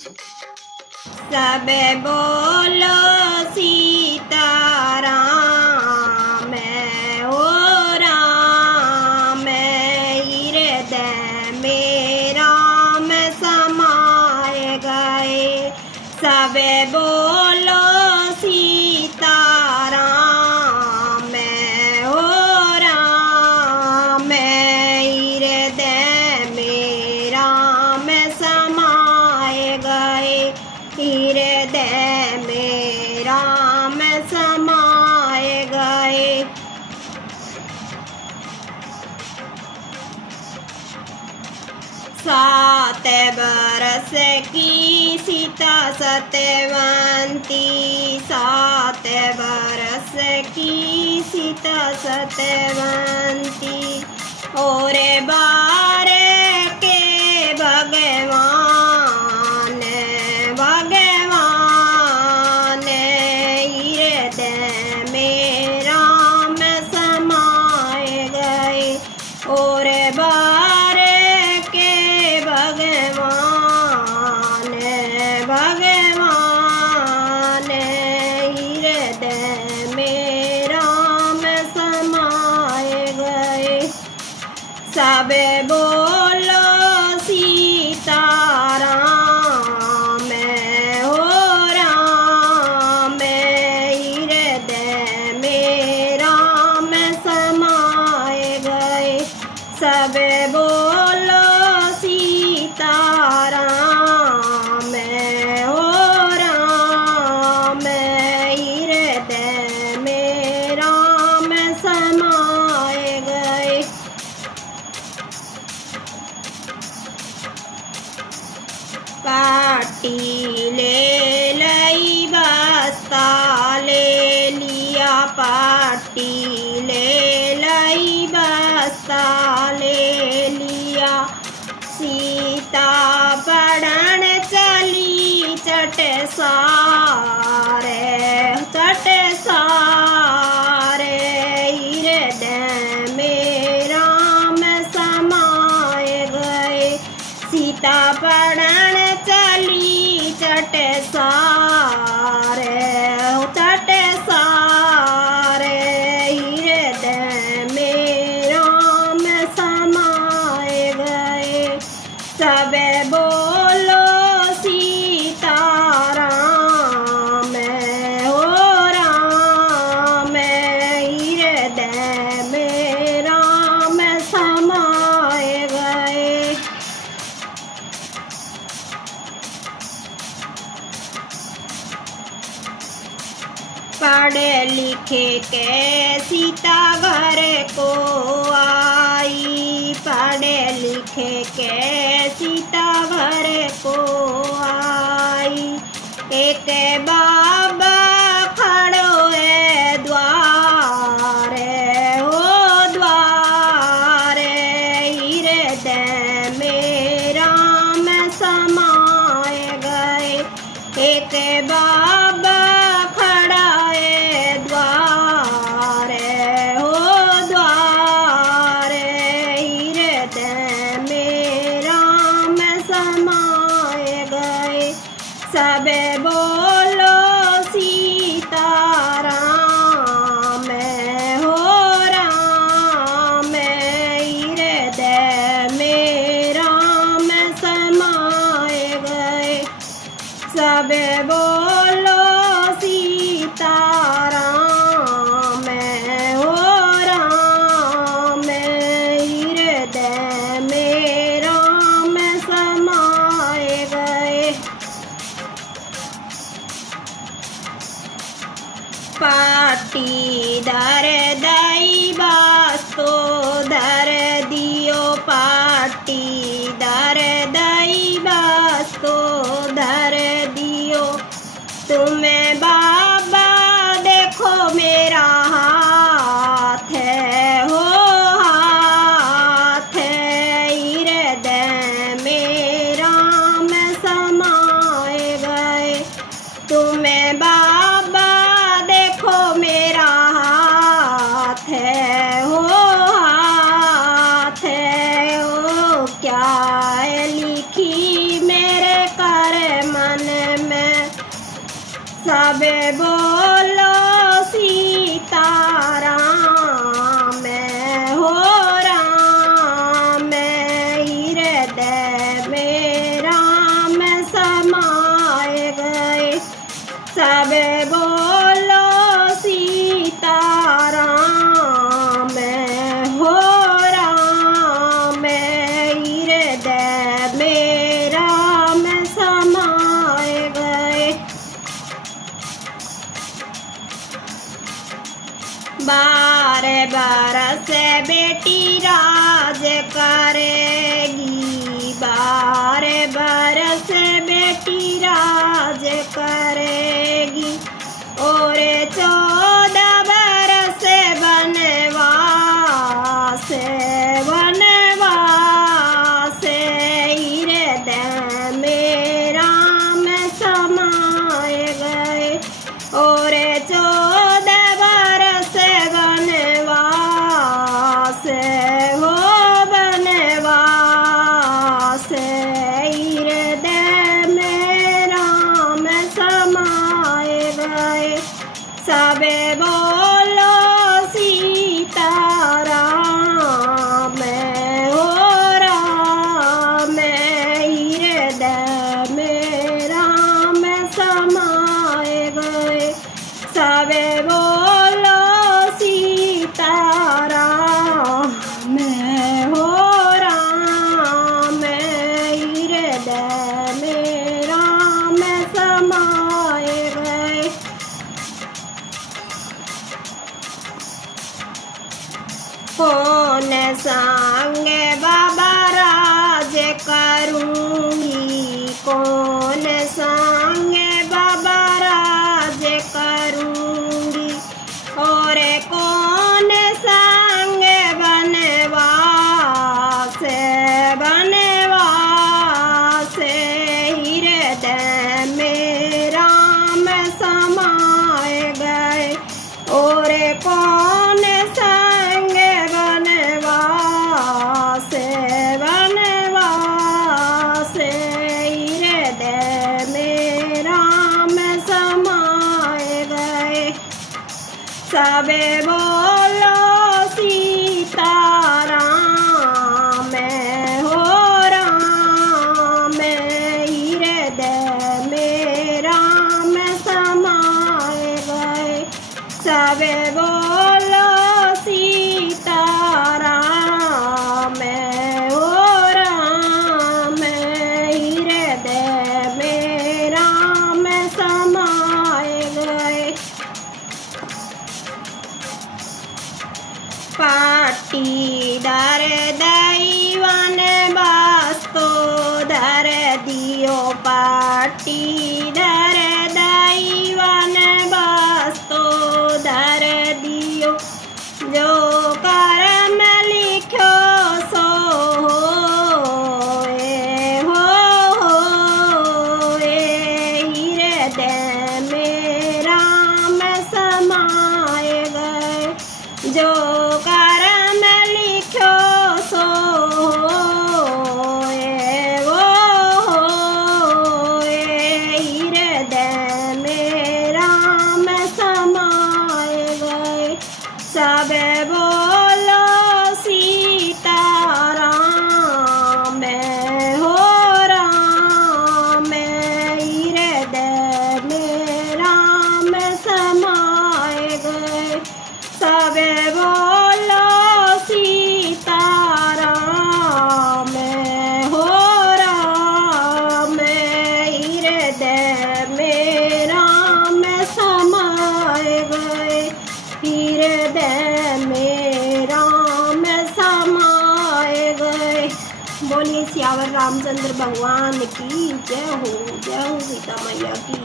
सबे बोलो सीताराम ओ राम हृदय में राम समाए गए। सबे बोलो सीताराम ओ राम हृदय में राम समाए गए। हृदय में राम समाए गए। सात बरस की सीता सत्यवंती, सात बरस की सीता सत्यवंती। और बार के भगवान भगवान हृदय में राम समाए गए। और बार के भगवान भगवान हृदय में राम समाए गए। सब बोलो सीताराम ओ राम हृदय में राम समाए गए। सब बोलो सीताराम ओ राम हृदय में राम समाए गए। पाटी ले लई बस्ता ले लिया, पाटी ले लई बस्ता ले लिया। सीता पढ़न चली चट सारे हृदय में राम समाए गए। सीता पढ़न चली चट सारे हृदय में राम समाए गए। सब बोलो सीताराम ओ राम हृदय में राम समाए गए। पढ़े लिखे के सीता घर को आई, पढ़े लिखे के सीता घर को आई। एक बाबा खड़ो है द्वारे ओ द्वारे हृदय में राम समाए गए। एक बाबा खड़ा है द्वारे हो द्वारे हृदय में राम समाए गए। सब बोलो सीताराम हो राम हृदय में राम समाए गए। सब बोलो सीताराम हो राम हृदय में राम समाए गए। पाटी धर दई बास्तो धर दियो, पाटी धर दई बास्तो धर दियो। सबे बोलो सीताराम हो राम हृदय में राम समाए गए। सबे बोलो सीताराम हो राम हृदय में राम समाए गए। 12 बरस बेटी राज करेगी, 12 बरस बेटी राज करेगी, और 14 बरस वनवास वनवास हृदय में राम समाए गए। और 14 बरस वनवास हो वनवास हृदय में राम समाए गए। सबे बोलो सीताराम हो राम हृदय में राम समाए गए। सबे बोलो सीताराम हो राम हृदय में राम समाए गए। कौन संग बाबा राज करूंगी, कौन संग बाबा राज करूंगी, और कौन संग वनवास वनवास हृदय में राम समाए गए। और कौन संग वनवास वनवास हृदय में राम समाए गए। सबे बोलो सीताराम हो राम हृदय में राम समाए गए। सबे बोलो सीताराम हो राम हृदय में राम समाए गए। पाटीदार दैवन वास्तो धर दियो, पाटीदार दैवन वास्तो धर दियो, जो कर्म लिखो सो होए हृदय में राम समाए गए। जो कर्म लिखो सो होए हृदय में राम समाए गए। सबे बोलो सीताराम हो राम हृदय में राम समाए गए। सबे बोलो सीताराम हो राम हृदय में राम समाए गए। हृदय में राम समाए गए। बोलिए सियावर रामचंद्र भगवान की जय हो, जय हो सीता मैया की।